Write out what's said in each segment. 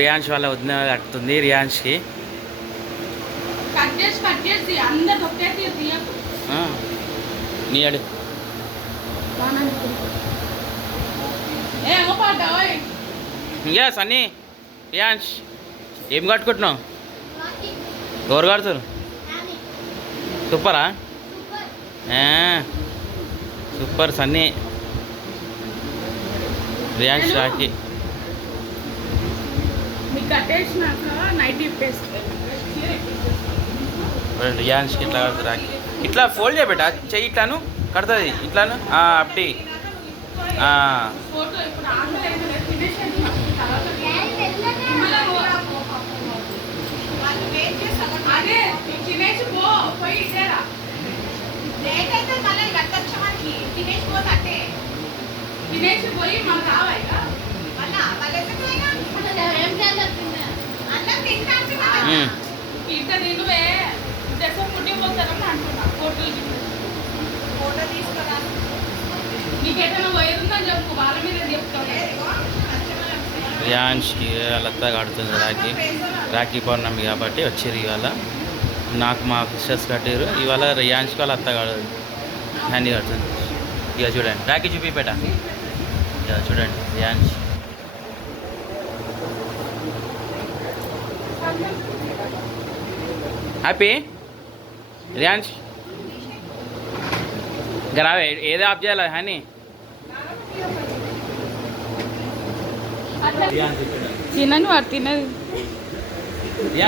రియాన్స్ వాళ్ళ వదిన కట్టుతుంది రియాన్స్కి. నీ అడు ఇంకా సన్నీ రియాన్స్ ఏం కట్టుకుంటున్నావు? ఎవరు కడుతురు? సూపరా? సూపర్ సన్నీ రియాన్స్ రాఖీ. రియాన్స్కి ఇట్లా కడుతుంది రాఖీ. ఇట్లా ఫోల్డ్ చేయబెట్ట చెయ్యి ఇట్లాను కడుతుంది ఇట్లాను అప్పటి రియాన్స్కి వాళ్ళంతా కడుతుంది రాఖీ. రాఖీ పౌర్ణమి కాబట్టి వచ్చారు ఇవాళ. నాకు మా సిస్టర్స్ కట్టారు ఇవాళ. రియాన్స్కి వాళ్ళ అత్త కడదు హ్యాండీ కడుతుంది. ఇక చూడండి రాఖీ చూపిపేట. ఇక చూడండి రియాన్స్ హ్యాపీ. రియాన్స్ ఇంకా రావే ఏదో ఆఫ్ చేయాలి అని తినను వాడు తినదు.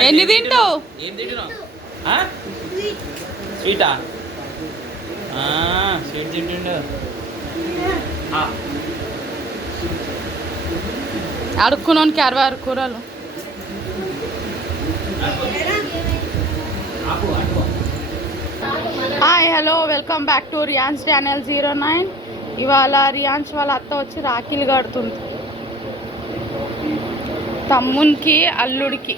ఎన్ని తింటావు? ఏం తింటున్నావు? స్వీటా? స్వీట్ తింటుండు. అడుక్కున్నానికి 66 కూరలు. Hi hello welcome back to Riyan's channel 09. ఇవాళ రియాన్స్ వాళ్ళ అత్త వచ్చి రాఖీలు కడుతుంది తమ్మునికి అల్లుడికి.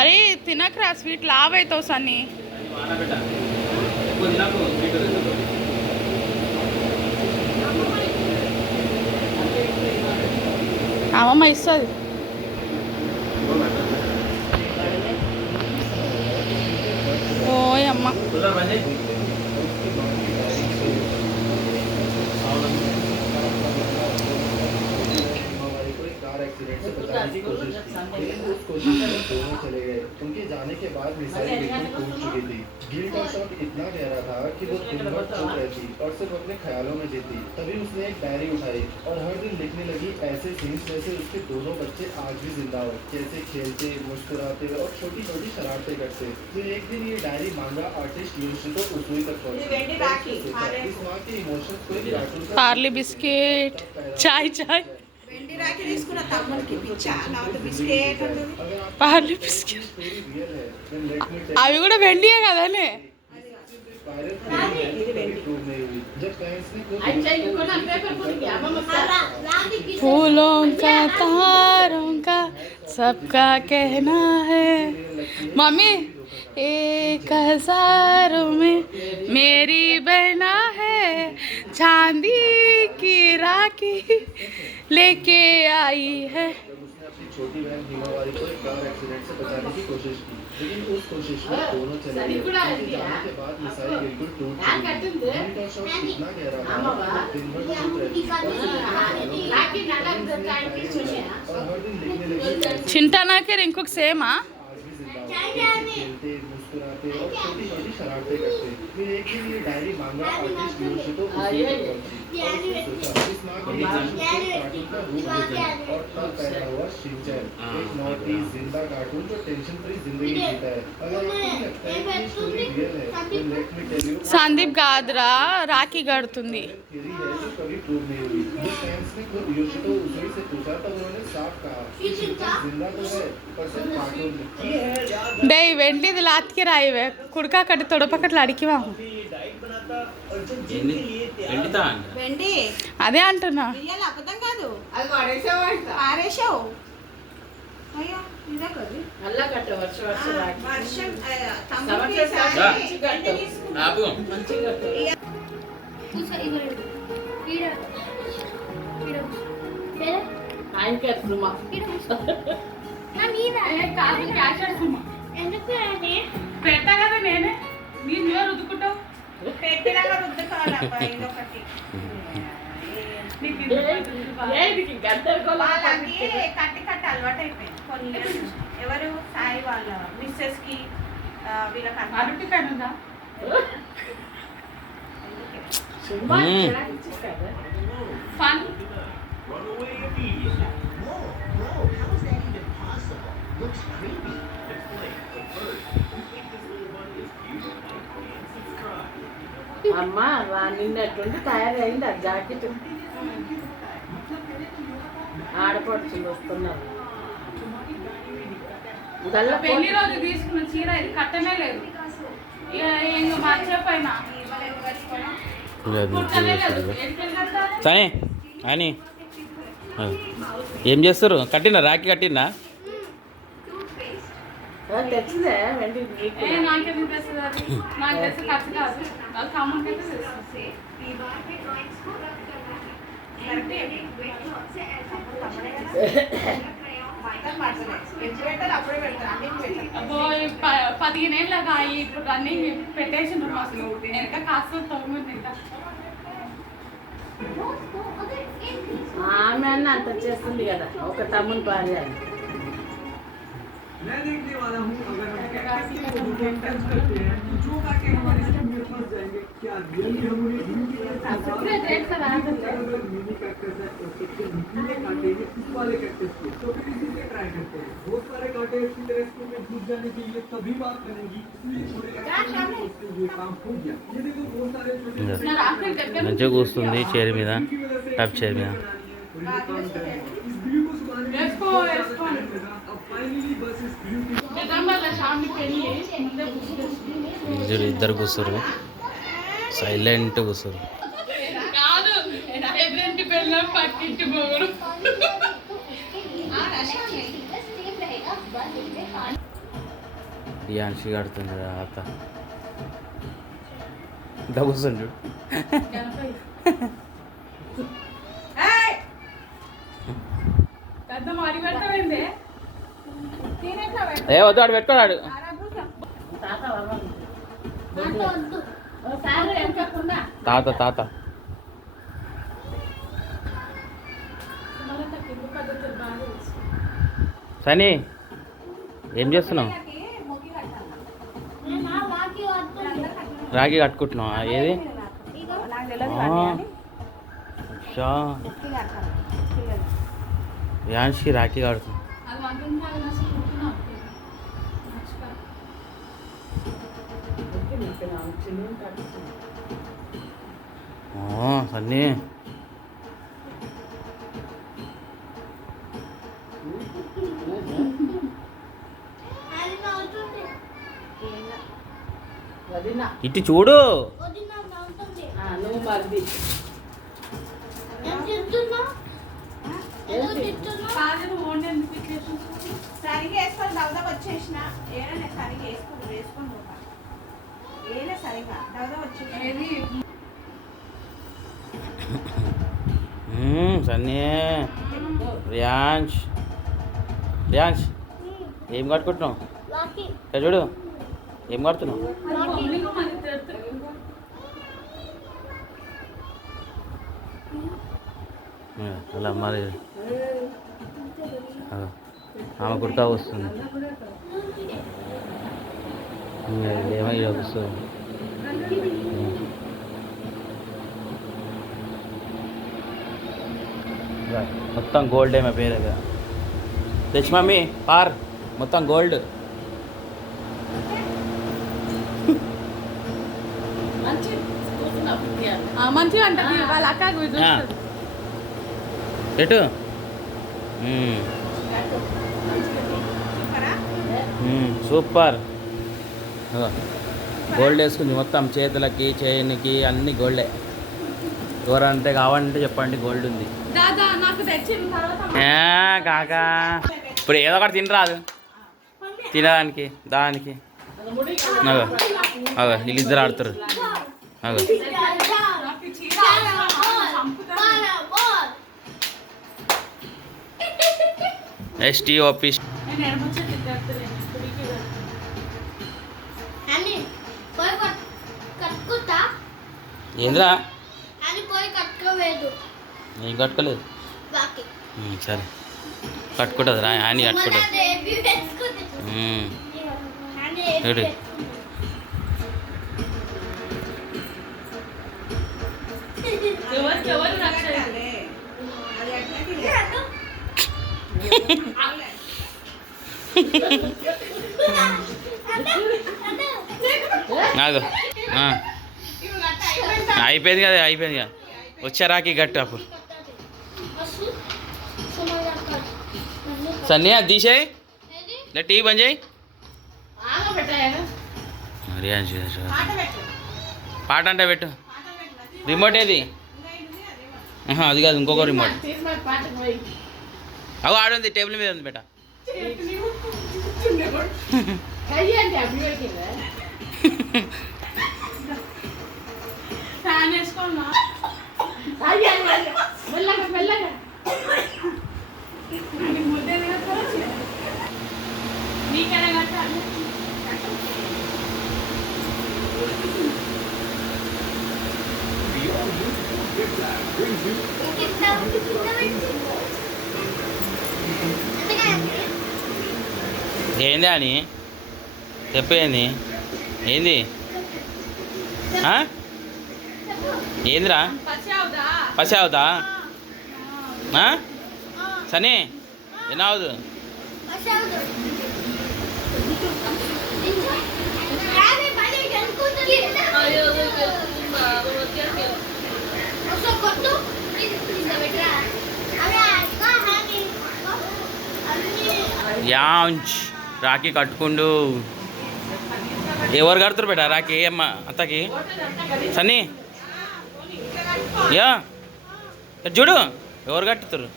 అరే తినకరా స్వీట్ లావ్ అవుతావు సన్నీ. అమ్మమ్మ ఇస్తుంది. ఓయమ్మ उनके जाने के बाद मिसाइल बिल्कुल टूट चुकी थी। गिल का शॉट इतना गहरा था कि वो दिन भर चुप रहती और सिर्फ अपने ख्यालों में जीती। तभी उसने एक डायरी उठाई और हर दिन लिखने लगी ऐसे सीन्स जैसे उसके दोनों बच्चे आज भी जिंदा हो, कैसे खेलते, मुस्कुराते और छोटी छोटी शरारतें करते। फिर एक दिन ये डायरी मांगा आर्टिस्ट योशितो उसुई तक पहुंची। इस माँ के इमोशंस को एक कार्टून पार्ले बिस्किट चाय चाय పార్లే బిస్కెట్ అవి కూడా వెండియే కదనే. फूलों का तारों का सबका कहना है मम्मी 1000 में मेरी बहना है चांदी की राखी लेके आई है. छोटी बहन हिमावारी को एक कार एक्सीडेंट से बचाने की कोशिश की, लेकिन उस कोशिश में दोनों चले गए। उनके जाने के बाद मिसाइल बिल्कुल टूट चुकी थी। उनका शॉट इतना गहरा था कि दिन भर चुप रहती और हर दिन लिखने लगी चिंटाना के इंకొక సేమా खेलते मुस्कुराते और छोटी छोटी शरारतें करते। फिर एक दिन ये डायरी मांगा आर्टिस्ट योशितो उसुई तक पहुंची। सोचा इस माँ के कार्टून का रूप ले जाए और तब पैदा हुआ शिनचैन, एक नॉटी जिंदा कार्टून जो टेंशन फ्री जिंदगी जीता है। अगर आपको भी लगता है कि ये स्टोरी रियल है तो let me tell you Sandeep Gadra Rakhi కడుతుంది. थ्योरी है जो कभी प्रूव नहीं हुई। जिस फैंस ने खुद योशितो उसुई से पूछा तो उन्होंने साफ कहा कि शिनचैन जिंदा तो है पर सिर्फ कार्टून में। డై వెండిది లాత్కి రాయివే కుడకా కట్టి తొడపకట్లు అడికివా అదే అంటున్నా. అబద్ధం కాదు అది పారేసావు. అయ్యో ఇదే కదా అల్లా కట్ట వర్షం యాంకర్ సుమా కాదు క్యాషర్ సుమా పెట్టా కదా నేనే నీ మీద రుద్దుకుంటావు పెట్టినాక రుద్దుకోవాలబ్బా ఇదొకటి వాళ్ళకి కట్టి కట్టి అలవాటు అయిపోయింది కొన్ని years నుంచి. ఎవరు సాయి వాళ్ళ మిస్సెస్ కి వీళ్ళకి అరటి కనుందా ఫన్ అమ్మ నిన్నటువంటి తయారైంది ఆ జాకెట్ ఆడపడుతుంది వస్తున్నారు పెళ్లి రోజు తీసుకున్న చీర ఇది కట్టనే లేదు ఇంకా మర్చిపోయినా కుట్టనే లేదు ఎక్కడికి కట్టాలి సరే అని ఏం చేస్తారు కట్టినా రాఖీ కట్టినా తెచ్చిందే వెండి నాకెందుకు తెస్తుంది అది నాకు తెస్తే ఖర్చు కాదు వాళ్ళు ఖమ్మంకి అయితే తెస్తుంది అబ్బో 15 ఏళ్ళగా ఇప్పుడు అన్ని పెట్టేసిండ్రు అసలు వెనక కాస్త తొమ్మిది ఇంకా ఆమె అన్న అంత చేస్తుంది కదా ఒక తమ్ముని భార్య అని. मैं देखने वाला हूँ अगर हम कैपेसिटी को डिफाइन करते हैं तो जो बातें हमारे इसमें मेरे पास जाएंगे क्या रियल में हम उन्हें ढूंढ अलग मिनी कैक्टस है और सबसे नुकीले कांटे ये इस वाले कैक्टस के तो फिर इसी से ट्राई करते हैं बहुत सारे कांटे इसकी तरह इसको में घुस जाने के लिए तभी बात करेंगी इसलिए थोड़े ये काम हो गया ये देखो बहुत सारे छोटे మంచిగా కూస్తుంది చైర్ మీద టప్ చైర్ మీద इस वीडियो को सुधारने వేసుకో వేసుకోండి अब फाइनली बस इस वीडियो की డిసెంబర్లో షామ్ని పెళ్ళి ముందే బుక్ చేసుకుంది చూడు ఇద్దరు కూర్చోరు సైలెంట్ కూర్చోరు కాదు ఎదురింటి పెళ్ళ పక్కింటి మొగుడు ధ్యాన్షి కడుతుంది కదా అత్త ఇంత కూర్చోండి చూడు పెద్ద మరి పెడతావేంది ఏ వద్దు వాడు పెట్టుకోడాడు తాత వాళ్ళు. తాత తాత సని ఏం చేస్తున్నావు రాఖీ కట్టుకుంటున్నావా ఏది షా ధ్యాన్షి రాఖీ కడుతుంది అది వంటుంటారు అసలు కుట్టున్నావు మర్చిపోయి చిన్న కట్టుతుంది. సన్నీ వదినా ఇటు చూడు నువ్వు మరిది కాదు ఓన్లీ ఎందుకు ఇట్లా సరిగా వేసుకొని దవదవ వచ్చేసిన ఏదైనా సరిగా వేసుకొని పోతా ఏలే సరిగా దవదవ వచ్చేసిన ఏది సన్నీ రియాన్ష్ రియాన్ష్ ఏం కట్టుకుంటున్నావు ఇక్కడ చూడు ఏం కడుతున్నావు మమ్మీగా మరి తిడుతుంది అలా మరి ఆమె కుర్తా వస్తుంది ఏమో వస్తుంది మొత్తం గోల్డ్ ఏమో పేరు కదా తెచ్చి మమ్మీ పార్ మొత్తం గోల్డ్ మంచిగా అంటది వాళ్ళ అక్కకు చూస్తుంది ఎటు సూపర్ గోల్డ్ వేసుకుంది మొత్తం చేతులకి చైన్కి అన్ని గోల్డే ఎవరంటే కావాలంటే చెప్పండి గోల్డ్ ఉంది దాదా నాకు తెచ్చిన తర్వాత కాకా ఇప్పుడు ఏదో ఒకటి తినరాదు తినడానికి దానికి అగో అగో వీళ్ళిద్దరు ఆడుతారు అగో నాకు చీర చంపుతా STOP. నేను ఎడమొచ్చి కడతలేను కుడికి అని పోయి కట్టుకుంటా ఏంద్రా అని పోయి కట్టుకోలేదు నేను కట్టుకోలేదు. బాకి సరే కట్టుకుంటుంది రా అని కట్టుకుంటుంది. ఏడు ఎవరికి ఎవరు రక్ష అది అట్లకి నాగు అయిపోయింది కదా అయిపోయింది కదా వచ్చారాకి గట్టు అప్పుడు సన్నీ అది తీసేయి లే టీవీ బంద్ చేయి. రియాన్స్ పాట పెట్టు పాట అంటే పెట్టు. పాట పెట్టు రిమోట్ ఏది? అది కాదు ఇంకొక రిమోట్. అవు ఆడుంది టేబుల్ మీద ఉంది బేట. ఫ్యాన్ వేసుకోన్నా మెల్లగా మెల్లగా ముద్దే నీకైనా కట్టాలి. ఏంది అని చెప్పేంది ఏంది ఏందిరా పచ్చి అవుదా పసి అవుతా సనీ ఏనావుదు యాంచ్ రాఖీ కట్టుకుండు. ఎవరు కడుతురు బేట రాఖీ అమ్మ అత్తకి సన్నీ యా చూడు ఎవరు కట్టుతారు.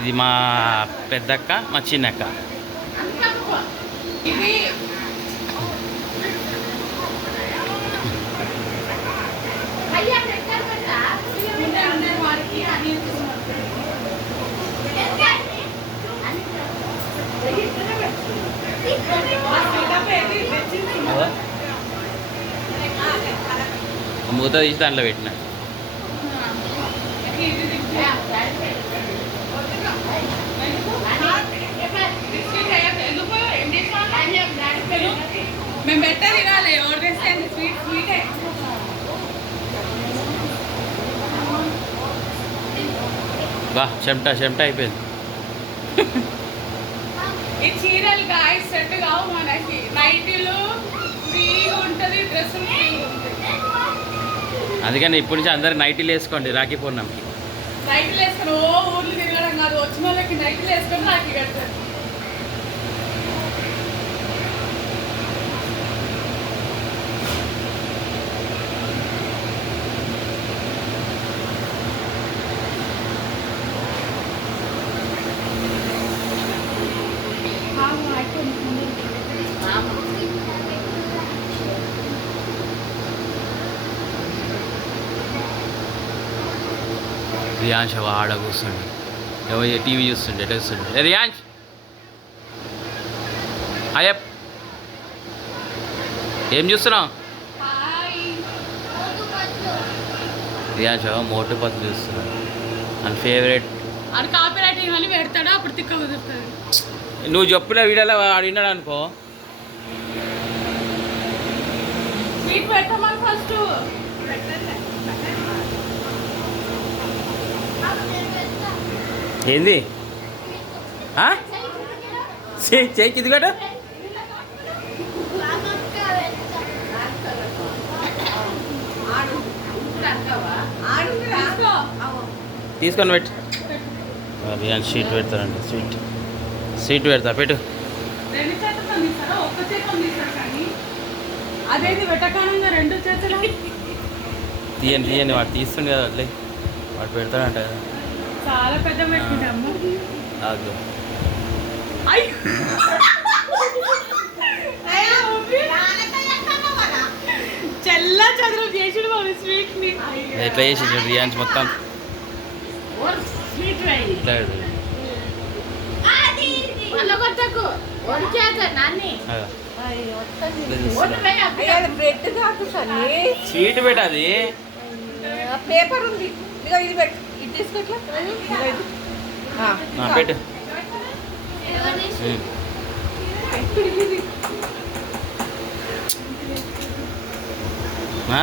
ఇది మా పెద్దక్క మా చిన్నక్క. ఇది వారికి అని మూత తీసి దాంట్లో పెట్టిన. మేము పెట్ట తినాలి ఎవరు తెస్తే స్వీట్ స్వీటే. బా చెమట చెమట అయిపోయింది. ఈ చీరలు గాయ సెట్ కావు మనకి. నైటీలు ఫ్రీగా ఉంటుంది, డ్రెస్సులు ఫ్రీగా ఉంటుంది. అందుకని ఇప్పటి నుంచి అందరు నైటీలు వేసుకోండి రాఖీ పూర్ణంకి. నైటీలు వేసుకొని ఓ ఊర్లు తిరగడం కాదు, వచ్చిన వాళ్ళకి నైటీలు వేసుకొని రాఖీ కడతారు. రియాన్స్ ఆడ కూర్చుండు ఎవరు టీవీ చూస్తుండే ఎట్లా చూస్తుండే. రియాన్స్ అయ్యప్ ఏం చూస్తున్నావు? రియాన్స్ మోటు పత్తి చూస్తున్నాడు. అని ఫేవరెట్ అది కాపీ రైటింగ్ అని పెడతాడు, అప్పుడు తిక్క కుదురుతుంది. నువ్వు చెప్పిన వీడియోలో వాడు విన్నాడు అనుకో. స్వీట్ పెట్టమని ఫస్ట్ ఏంది చేయికి ఇది కట్టు. తీసుకొని పెట్టు. రియాన్స్ స్వీట్ పెడతారండి స్వీట్. సీట్ పెడతా పెట్టు. రెండు చేతులతో తీస్తారా ఒక్క చేతితో తీస్తారు కానీ అదేది వెటకారంగా రెండు చేతులు తీయండి వాడు తీస్తుండే కదా అట్లే వాడు పెడతాడంట కదా. చాలా పెద్ద పెట్టుకుంటాము ఆగు. చెల్ల చదువు చేసాడు బాబు స్వీట్ ని ఎట్లా చేసి రియాన్స్ మొత్తం స్వీట్ ఇట్లా పెడతాడు. మళ్ళీ కొట్టకు ఒడిచేత నాన్ని ఆగు. బ్రెడ్ కాదు సన్ని స్వీట్ పెట్టాది. పేపర్ ఉంది ఇదిగో ఇది పెట్టు ఇది తీసుకోట్లా పెట్టు. ఆ?